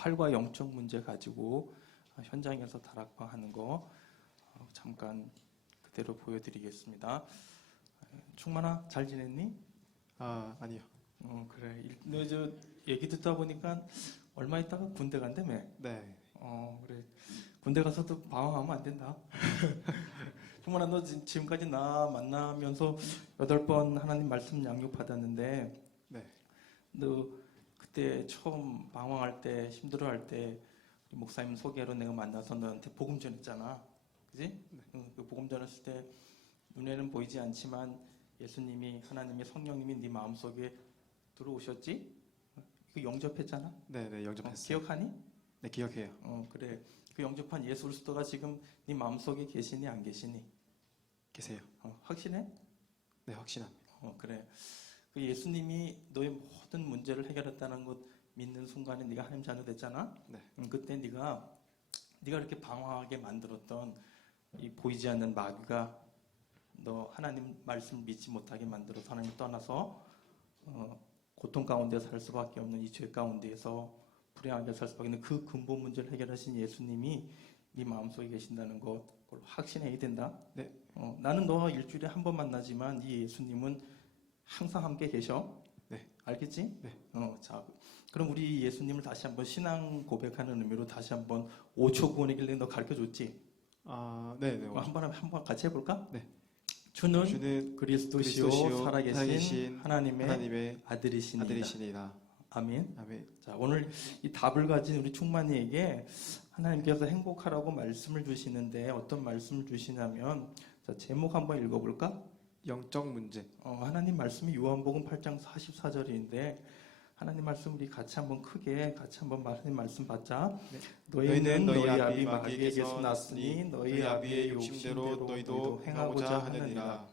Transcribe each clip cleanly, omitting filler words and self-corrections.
팔과 영적 문제 가지고 현장에서 다락방하는 거 잠깐 그대로 보여드리겠습니다. 충만아, 잘 지냈니? 아, 아니요. 그래. 너 저 얘기 듣다 보니까 얼마 있다가 군대 간다며? 네. 그래. 군대 가서도 방황하면 안 된다. 충만아, 너 지금까지 나 만나면서 8번 하나님 말씀 양육 받았는데, 네. 너 그때 처음 방황할 때, 힘들어할 때, 우리 목사님 소개로 내가 만나서 너한테 복음 전했잖아. 그지? 네. 그 복음 전했을 때 눈에는 보이지 않지만 예수님이, 하나님의 성령님이 네 마음속에 들어오셨지? 그 영접했잖아? 네, 영접했어요. 기억하니? 네, 기억해요. 그래. 그 영접한 예수 그리스도가 지금 네 마음속에 계시니 안 계시니? 계세요. 확신해? 네, 확신합니다. 그래. 그 예수님이 너의 모든 문제를 해결했다는 것 믿는 순간에 네가 하나님 자녀 됐잖아? 네. 그때 네가 이렇게 방황하게 만들었던 이 보이지 않는 마귀가 너 하나님 말씀을 믿지 못하게 만들어서 하나님 떠나서 고통 가운데 살 수밖에 없는 이 죄 가운데에서 불행하게 살 수밖에 없는 그 근본 문제를 해결하신 예수님이 네 마음속에 계신다는 것 그걸 확신해야 된다. 네. 나는 너와 일주일에 한 번 만나지만 이 예수님은 항상 함께 계셔. 네. 알겠지? 네. 자, 그럼 우리 예수님을 다시 한번 신앙 고백하는 의미로 다시 한번 5초 구원의 길래 너 가르쳐 줬지? 네. 한번 같이 해볼까? 네. 주는 그리스도시요 살아계신 하나님의 아들이시니이다. 아들이시니이다. 아멘. 아멘. 자, 오늘 이 답을 가진 우리 충만이에게 하나님께서 행복하라고 말씀을 주시는데 어떤 말씀을 주시냐면 자, 제목 한번 읽어볼까? 영적 문제. 하나님 말씀이 요한복음 8장 44절인데 하나님 말씀 우리 같이 한번 크게 같이 한번 하나님 말씀 받자. 네. 너희는 너희 아비 마귀에게서 났으니 너희 아비의 욕심대로 너희도 행하고자 하느니라.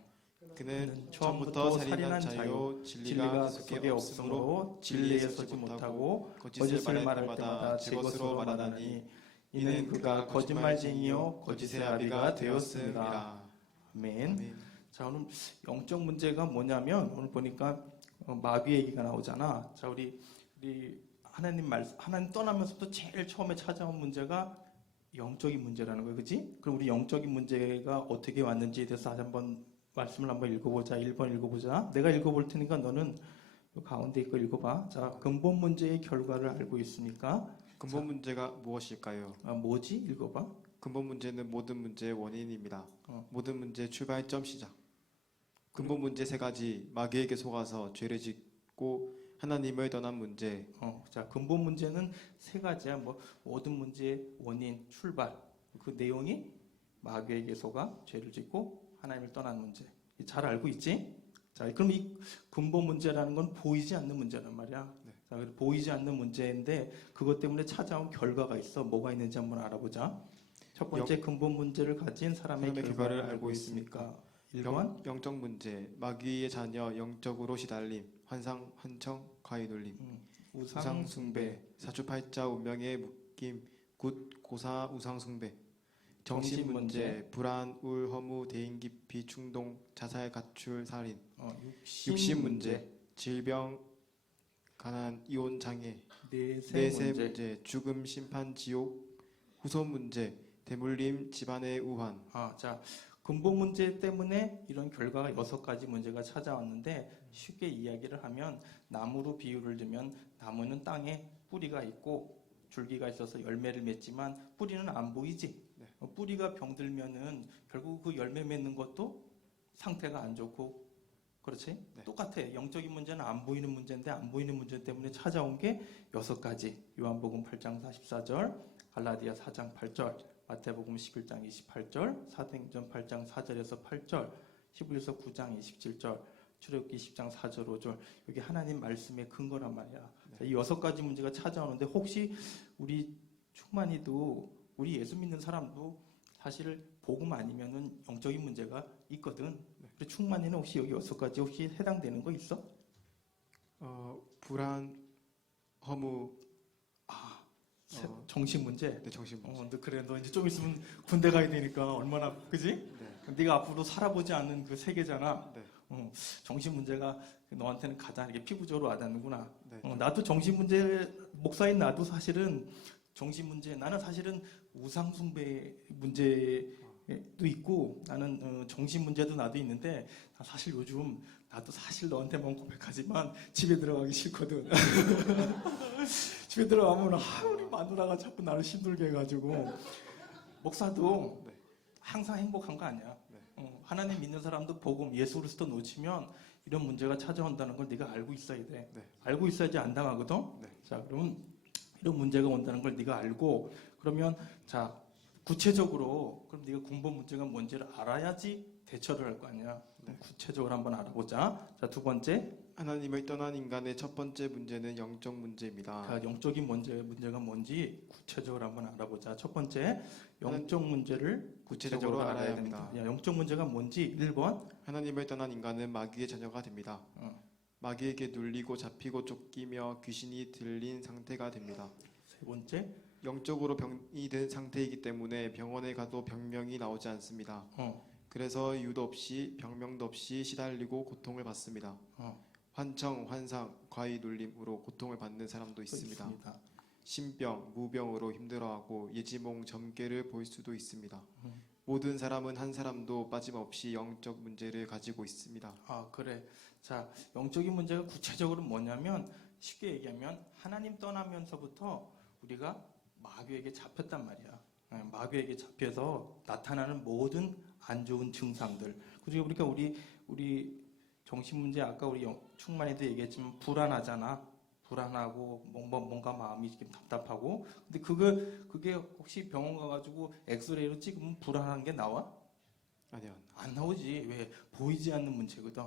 그는 처음부터 살인한 자요 진리가 그 속에 없으므로 진리에 서지 못하고 거짓을 말할 때마다 제 것으로 말하나니 이는 그가 거짓말쟁이요 거짓의 아비가 되었습니다. 아멘. 자, 오늘 영적 문제가 뭐냐면 오늘 보니까 마귀 얘기가 나오잖아. 자, 우리 하나님 떠나면서부터 제일 처음에 찾아온 문제가 영적인 문제라는 거예요. 그렇지? 그럼 우리 영적인 문제가 어떻게 왔는지에 대해서 다시 한번 말씀을 한번 읽어보자. 1번 읽어보자. 내가 읽어볼 테니까 너는 가운데 있고 읽어봐. 자, 근본 문제의 결과를 알고 있습니까? 근본 문제가 무엇일까요? 뭐지? 읽어봐. 근본 문제는 모든 문제의 원인입니다. 모든 문제의 출발점 시작. 근본 문제 세 가지. 마귀에게 속아서 죄를 짓고 하나님을 떠난 문제. 자, 근본 문제는 세 가지야. 모든 문제의 원인, 출발. 그 내용이 마귀에게 속아 죄를 짓고 하나님을 떠난 문제. 잘 알고 있지? 자, 그럼 이 근본 문제라는 건 보이지 않는 문제란 말이야. 네. 자, 보이지 않는 문제인데 그것 때문에 찾아온 결과가 있어. 뭐가 있는지 한번 알아보자. 첫 번째 근본 문제를 가진 사람의 결과를 알고 있습니까? 1번 영적 문제. 마귀의 자녀 영적으로 시달림. 환상, 환청, 과의 놀림. 우상 숭배. 사주팔자 운명의 묶임. 굿, 고사, 우상 숭배. 정신 문제, 불안, 우울, 허무, 대인 기피, 충동, 자살, 가출, 살인. 육신 문제, 질병, 가난, 이혼 장애. 내세 문제, 죽음, 심판, 지옥. 후손 문제, 대물림, 집안의 우환. 자, 근본 문제 때문에 이런 결과가 6가지 문제가 찾아왔는데 쉽게 이야기를 하면 나무로 비유를 들면 나무는 땅에 뿌리가 있고 줄기가 있어서 열매를 맺지만 뿌리는 안 보이지. 네. 뿌리가 병들면은 결국 그 열매 맺는 것도 상태가 안 좋고 그렇지? 네. 똑같아. 영적인 문제는 안 보이는 문제인데 안 보이는 문제 때문에 찾아온 게 6가지. 요한복음 8장 44절, 갈라디아 4장 8절, 마태복음 11장 28절, 사도행전 8장 4절에서 8절, 히브리서 9장 27절, 출애굽기 10장 4절 5절. 여기 하나님 말씀의 근거란 말이야. 네. 자, 이 6가지 문제가 찾아오는데 혹시 우리 충만이도 우리 예수 믿는 사람도 사실 복음 아니면은 영적인 문제가 있거든. 우리 충만이는 혹시 여기 6가지 혹시 해당되는 거 있어? 불안, 허무. 정신 문제. 네, 정신 문제. 그래, 너 이제 좀 있으면 군대 가야 되니까 얼마나 그지? 네. 네가 앞으로 살아보지 않는 그 세계잖아. 네. 정신 문제가 너한테는 가장 이렇게 피부적으로 와닿는구나. 네. 나도 정신 문제 목사인 나도 사실은 정신 문제 나는 사실은 우상 숭배 문제도 있고 나는 정신 문제도 나도 있는데 나 사실 요즘 나도 사실 너한테만 고백하지만 집에 들어가기 싫거든. 집에 들어가면 우리 마누라가 자꾸 나를 힘들게 해가지고 목사도 네. 항상 행복한 거 아니야. 네. 하나님 믿는 사람도 복음 예수 그리스도 놓치면 이런 문제가 찾아온다는 걸 네가 알고 있어야 돼. 네. 알고 있어야지 안 당하거든. 네. 자, 그러면 이런 문제가 온다는 걸 네가 알고 그러면 자 구체적으로 그럼 네가 근본 문제가 뭔지를 알아야지 대처를 할 거 아니야. 네. 구체적으로 한번 알아보자. 자, 두 번째, 하나님을 떠난 인간의 첫 번째 문제는 영적 문제입니다. 영적인 문제가 뭔지 구체적으로 한번 알아보자. 첫 번째, 영적 문제를 구체적으로 알아야 됩니다. 야, 영적 문제가 뭔지 1번. 하나님을 떠난 인간은 마귀의 자녀가 됩니다. 마귀에게 눌리고 잡히고 쫓기며 귀신이 들린 상태가 됩니다. 세 번째, 영적으로 병이 된 상태이기 때문에 병원에 가도 병명이 나오지 않습니다. 그래서 유도 없이 병명도 없이 시달리고 고통을 받습니다. 환청, 환상, 과위 눌림으로 고통을 받는 사람도 있습니다. 신병, 무병으로 힘들어하고 예지몽, 점괘를 볼 수도 있습니다. 모든 사람은 한 사람도 빠짐없이 영적 문제를 가지고 있습니다. 아, 그래. 자, 영적인 문제가 구체적으로 뭐냐면 쉽게 얘기하면 하나님 떠나면서부터 우리가 마귀에게 잡혔단 말이야. 마귀에게 잡혀서 나타나는 모든 안 좋은 증상들. 그러니까 우리 정신 문제 아까 우리 충만이도 얘기했지만 불안하잖아. 불안하고 뭔가 마음이 좀 답답하고. 근데 그게 혹시 병원 가가지고 엑스레이로 찍으면 불안한 게 나와? 아니요. 안 나오지. 왜? 보이지 않는 문제거든.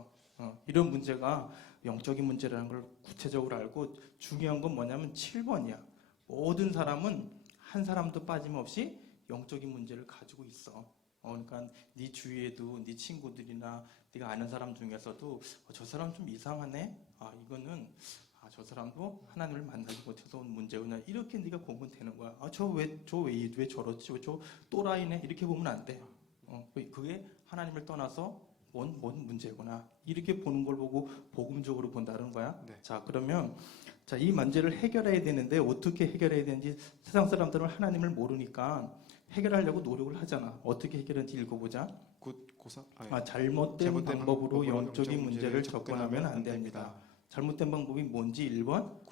이런 문제가 영적인 문제라는 걸 구체적으로 알고 중요한 건 뭐냐면 7번이야. 모든 사람은 한 사람도 빠짐없이 영적인 문제를 가지고 있어. 그러니까 네 주위에도 네 친구들이나 네가 아는 사람 중에서도 저 사람 좀 이상하네. 이거는 저 사람도 하나님을 만나지 못해서 온 문제구나. 이렇게 네가 보면 되는 거야. 저 왜 저렇지? 왜 저 또라이네? 이렇게 보면 안 돼. 그게 하나님을 떠나서 뭔 문제구나. 이렇게 보는 걸 보고 복음적으로 본다는 거야. 네. 자, 그러면 이 문제를 해결해야 되는데 어떻게 해결해야 되는지 세상 사람들은 하나님을 모르니까 해결하려고 노력을 하잖아. 어떻게 해결하는지 읽어보자. 잘못된 방법으로 영적인 문제를 접근하면 안 됩니다. 잘못된 방법이 뭔지 1번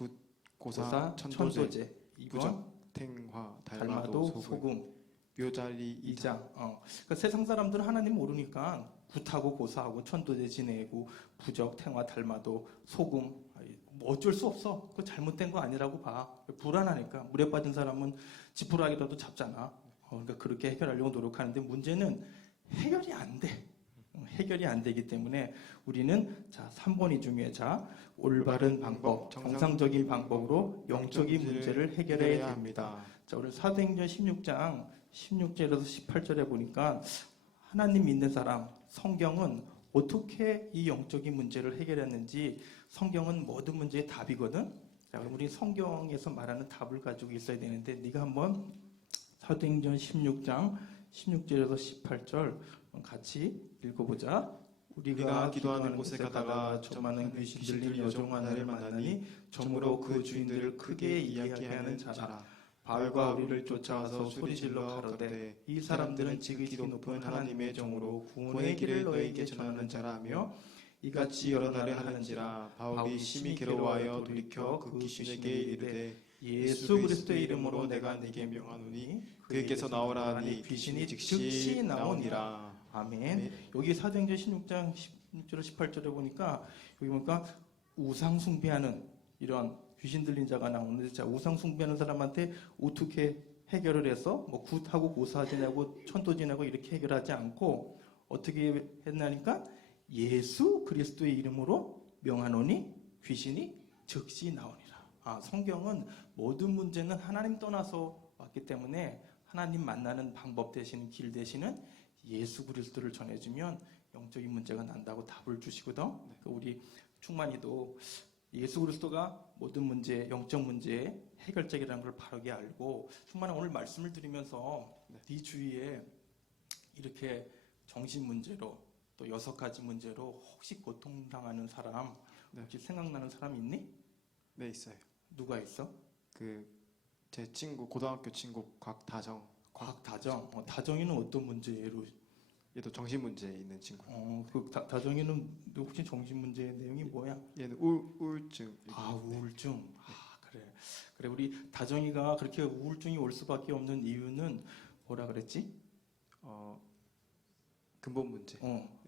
고사, 천도제 2번 탱화, 달마도, 소금 묘자리, 이장. 그러니까 세상 사람들은 하나님 모르니까 굿하고 고사하고 천도제 지내고 부적, 탱화, 달마도, 소금 뭐 어쩔 수 없어. 그거 잘못된 거 아니라고 봐. 불안하니까 물에 빠진 사람은 지푸라기라도 잡잖아. 그러니까 그렇게 해결하려고 노력하는데 문제는 해결이 안 돼. 해결이 안 되기 때문에 우리는 3번이 중요해. 올바른 방법, 정상적인 방법으로 영적인 문제를 해결해야 됩니다. 우리 사도행전 16장 16절에서 18절에 보니까 하나님 믿는 사람, 성경은 어떻게 이 영적인 문제를 해결했는지 성경은 모든 문제의 답이거든. 자, 그럼 우리 성경에서 말하는 답을 가지고 있어야 되는데 네가 한번 사도행전 16장 16절에서 18절 같이 읽어보자. 우리가 기도하는 곳에 가다가 조만한 귀신 들린 여종 하나를 만나니 점으로 그 주인들을 크게 이야기하는 자라. 바울과 우리를 쫓아와서 소리질러 가로되 이 사람들은 지극히 높은 하나님의 종으로 구원의 길을 너에게 전하는 자라며 이같이 여러 날을 하는지라. 바울이 심히 괴로워하여 돌이켜 그 귀신에게 이르되 예수 그리스도의 이름으로 내가 네게 명하노니 그에게서 나오라 하니 귀신이 즉시 나오니라. 아멘. 여기 사도행전 16장 16절 18절에 보니까 여기 보니까 우상 숭배하는 이런 귀신 들린 자가 나오는데, 자, 우상 숭배하는 사람한테 어떻게 해결을 해서 뭐 굿하고 고사 지내고 천도 지내고 이렇게 해결하지 않고 어떻게 했나니까 예수 그리스도의 이름으로 명하노니 귀신이 즉시 나오니라. 성경은 모든 문제는 하나님 떠나서 왔기 때문에 하나님 만나는 방법 대신 길 대신은 예수 그리스도를 전해주면 영적인 문제가 난다고 답을 주시거든. 그러니까 우리 충만이도 예수 그리스도가 모든 문제, 영적 문제의 해결책이라는 걸 바르게 알고, 충만아 오늘 말씀을 드리면서 네 주위에 이렇게 정신 문제로 또 6가지 문제로 혹시 고통당하는 사람, 네. 혹시 생각나는 사람 있니? 네, 있어요. 누가 있어? 제 친구, 고등학교 친구 곽다정. 곽다정. 다정이는 어떤 문제로? 얘도 정신 문제 있는 친구. 다정이는 혹시 정신 문제의 내용이 뭐야? 얘는 우울증. 우울증. 그래 우리 다정이가 그렇게 우울증이 올 수밖에 없는 이유는 뭐라 그랬지? 근본 문제.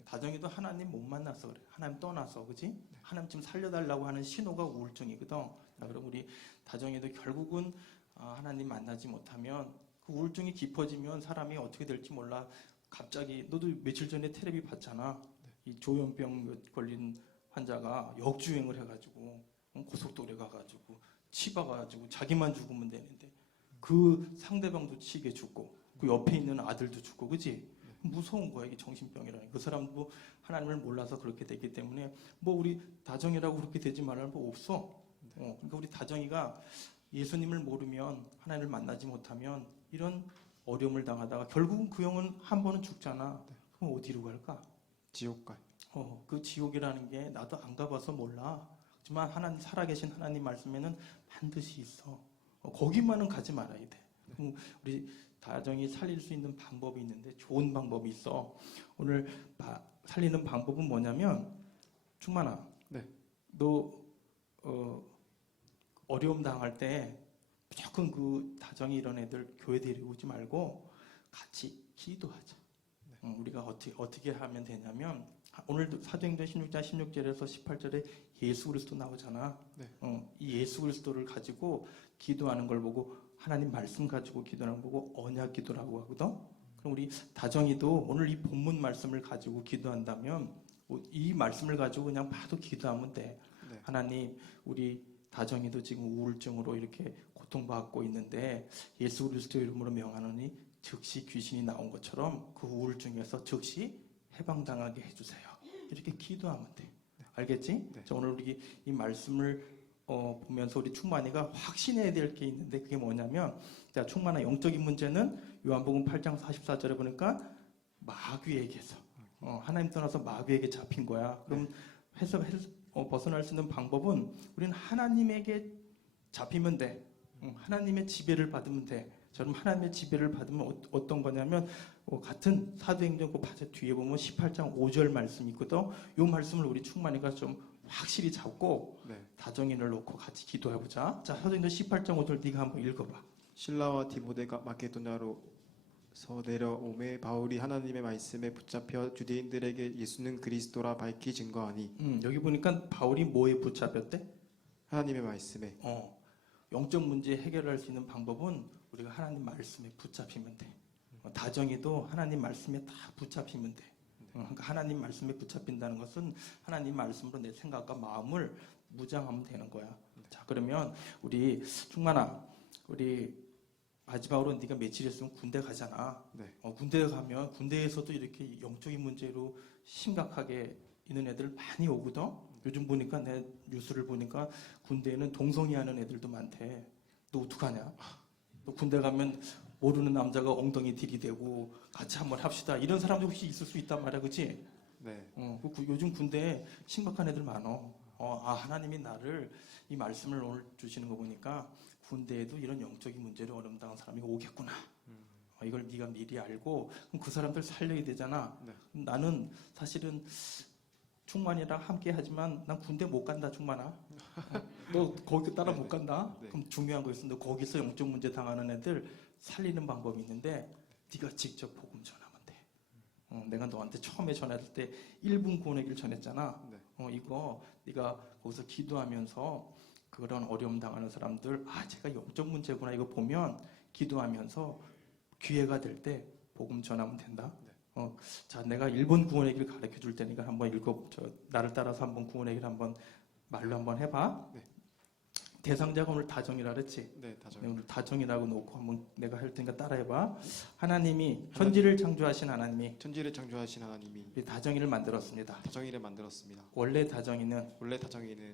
다정이도 하나님 못 만나서 그래. 하나님 떠나서, 그지? 하나님 좀 살려달라고 하는 신호가 우울증이거든. 자, 그럼 우리 다정이도 결국은 하나님 만나지 못하면 그 우울증이 깊어지면 사람이 어떻게 될지 몰라. 갑자기 너도 며칠 전에 텔레비 봤잖아. 이 조현병 걸린 환자가 역주행을 해가지고 고속도로에 가가지고 치봐가지고 자기만 죽으면 되는데 그 상대방도 치게 죽고 그 옆에 있는 아들도 죽고, 그지? 무서운 거야, 이게 정신병이라는. 그 사람도 하나님을 몰라서 그렇게 됐기 때문에 뭐 우리 다정이라고 그렇게 되지 말할 거 없어. 그러니까 우리 다정이가 예수님을 모르면 하나님을 만나지 못하면 이런 어려움을 당하다가 결국은 그 영은 한 번은 죽잖아. 그럼 어디로 갈까? 지옥 가요. 그 지옥이라는 게 나도 안 가봐서 몰라. 하지만 하나님, 살아계신 하나님 말씀에는 반드시 있어. 거기만은 가지 말아야 돼. 그럼 우리 다정이 살릴 수 있는 방법이 있는데 좋은 방법이 있어. 오늘 살리는 방법은 뭐냐면, 충만아, 네. 너 어려움 당할 때 무조건 그 다정이 이런 애들 교회 데리고 오지 말고 같이 기도하자. 우리가 어떻게 하면 되냐면, 오늘도 사도행전 16장 16절에서 18절에 예수 그리스도 나오잖아. 네. 이 예수 그리스도를 가지고 기도하는 걸 보고 하나님 말씀 가지고 기도하는 걸 보고 언약 기도라고 하거든. 그럼 우리 다정이도 오늘 이 본문 말씀을 가지고 기도한다면 이 말씀을 가지고 그냥 봐도 기도하면 돼. 네. 하나님, 우리 다정이도 지금 우울증으로 이렇게 고통받고 있는데 예수 그리스도 이름으로 명하노니 즉시 귀신이 나온 것처럼 그 우울증에서 즉시 해방당하게 해주세요. 이렇게 기도하면 돼. 알겠지? 네. 자, 오늘 우리 이 말씀을 보면서 우리 충만이가 확신해야 될 게 있는데 그게 뭐냐면, 자, 충만아, 영적인 문제는 요한복음 8장 44절에 보니까 마귀에게서 하나님 떠나서 마귀에게 잡힌 거야. 그럼 벗어날 수 있는 방법은 우리는 하나님에게 잡히면 돼. 하나님의 지배를 받으면 돼. 저는 하나님의 지배를 받으면 어떤 거냐면 같은 사도행전 그 뒤에 보면 18장 5절 말씀이 있거든. 이 말씀을 우리 충만이가 좀 확실히 잡고 다정인을 놓고 같이 기도해보자. 자, 사도행전 18장 5절 네가 한번 읽어봐. 신라와 디모데가 마게도냐로서 내려오매 바울이 하나님의 말씀에 붙잡혀 주대인들에게 예수는 그리스도라 밝히 증거하니. 여기 보니까 바울이 뭐에 붙잡혔대? 하나님의 말씀에. 영적 문제 해결할 수 있는 방법은 우리가 하나님 말씀에 붙잡히면 돼. 다정이도 하나님 말씀에 다 붙잡히면 돼. 그러니까 하나님 말씀에 붙잡힌다는 것은 하나님 말씀으로 내 생각과 마음을 무장하면 되는 거야. 자, 그러면 우리 충만아, 우리 마지막으로 네가 며칠 있으면 군대 가잖아. 군대 가면 군대에서도 이렇게 영적인 문제로 심각하게 있는 애들 많이 오거든. 요즘 보니까 내 뉴스를 보니까 군대에는 동성애하는 애들도 많대. 너 어떡하냐? 너 군대 가면 모르는 남자가 엉덩이 들이대고 같이 한번 합시다. 이런 사람도 혹시 있을 수 있단 말이야, 그렇지? 네. 요즘 군대에 심각한 애들 많어. 하나님이 나를 이 말씀을 오늘 주시는 거 보니까 군대에도 이런 영적인 문제로 어려움 당한 사람이 오겠구나. 이걸 네가 미리 알고 그럼 그 사람들 살려야 되잖아. 나는 사실은 충만이랑 함께 하지만 난 군대 못 간다, 충만아. 너 거기 따라 못 간다. 그럼 중요한 거 있어. 너 거기서 영적 문제 당하는 애들 살리는 방법이 있는데 네가 직접 복음 전하면 돼. 내가 너한테 처음에 전할 때 1분 구원의 길 전했잖아. 이거 네가 거기서 기도하면서 그런 어려움 당하는 사람들, 제가 영적 문제구나 이거 보면 기도하면서 기회가 될 때 복음 전하면 된다. 자, 내가 1번 구원의 길 가르쳐 줄 테니까 한번 나를 따라서 한번 구원의 길 한번 말로 한번 해봐. 대상자가 오늘 다정이라 그랬지? 네, 다정. 오늘 다정이라고 놓고 한번 내가 할 테니까 따라해봐. 하나님이 천지를 창조하신 하나님이 천지를 창조하신 하나님이 이 다정이를 만들었습니다. 다정이를 만들었습니다. 원래 다정이는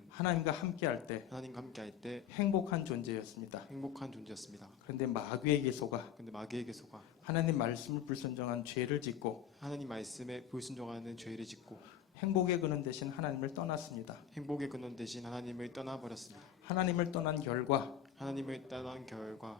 하나님과 함께할 때 하나님과 함께할 때 행복한 존재였습니다. 행복한 존재였습니다. 그런데 마귀에게 속아 마귀에게 속아 하나님 말씀을 불순종한 죄를 짓고 하나님 말씀에 불순종하는 죄를 짓고 행복의 근원 대신 하나님을 떠났습니다. 행복의 근원 대신 하나님을 떠나버렸습니다. 하나님을 떠난 결과 하나님을 떠난 결과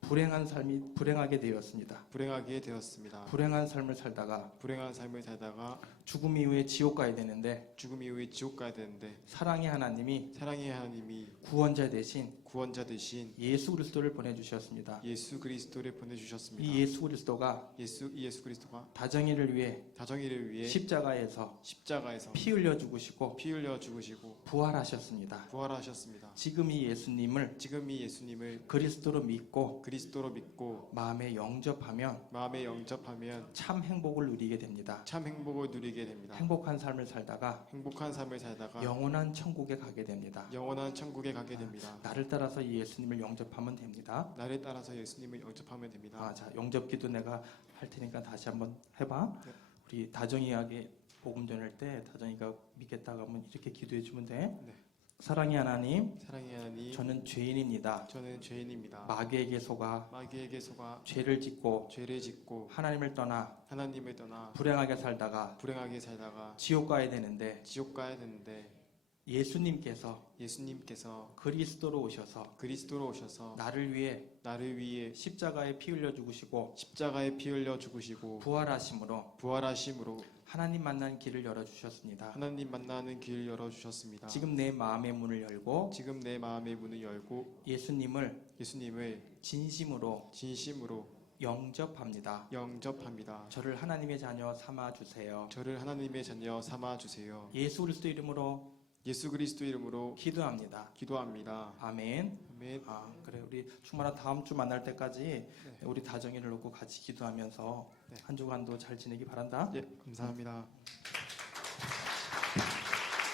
불행한 삶이 불행하게 되었습니다. 불행하게 되었습니다. 불행한 삶을 살다가 불행한 삶을 살다가 죽음 이후에 지옥 가야 되는데 죽음 이후에 지옥 가야 되는데 사랑의 하나님이 사랑의 하나님이 구원자 대신 구원자 대신 예수 그리스도를 보내주셨습니다. 예수 그리스도를 보내주셨습니다. 이 예수 그리스도가 예수 그리스도가 다정이를 위해 다정이를 위해 십자가에서 십자가에서 피 흘려 죽으시고 피 흘려 죽으시고 부활하셨습니다. 부활하셨습니다. 지금 이 예수님을 지금 이 예수님을 그리스도로 믿고 그리스도로 믿고 마음에 영접하면 마음에 영접하면 참 행복을 누리게 됩니다. 참 행복을 누리게 됩니다. 행복한 삶을 살다가 행복한 삶을 살다가 영원한 천국에 가게 됩니다. 영원한 천국에 가게 됩니다. 나를 따라서 이 예수님을 영접하면 됩니다. 나를 따라서 예수님을 영접하면 됩니다. 자, 영접기도 내가 할 테니까 다시 한번 해봐. 네. 우리 다정이에게 복음 전할 때 다정이가 믿겠다고 하면 이렇게 기도해 주면 돼. 네. 사랑의 하나님, 사랑의 하나님, 저는 죄인입니다. 저는 죄인입니다. 마귀에게 속아 마귀에게 속아 죄를 짓고 죄를 짓고 하나님을 떠나 하나님을 떠나 불행하게 살다가 불행하게 살다가 지옥 가야 되는데 지옥 가야 되는데 예수님께서 예수님께서 그리스도로 오셔서 그리스도로 오셔서 나를 위해 십자가에 피 흘려 죽으시고 십자가에 피 흘려 죽으시고 부활하심으로 부활하심으로 하나님 만나는 길을 열어 주셨습니다. 하나님 만나는 길을 열어 주셨습니다. 지금 내 마음의 문을 열고 지금 내 마음의 문을 열고 예수님을 예수님을 진심으로 진심으로 영접합니다. 영접합니다. 저를 하나님의 자녀 삼아 주세요. 저를 하나님의 자녀 삼아 주세요. 예수 그리스도 이름으로 예수 그리스도 이름으로 기도합니다. 기도합니다. 아멘. 아멘. 그래 우리 충만아 다음 주 만날 때까지 우리 다정이를 놓고 같이 기도하면서 네. 한 주간도 잘 지내기 바란다. 예, 감사합니다.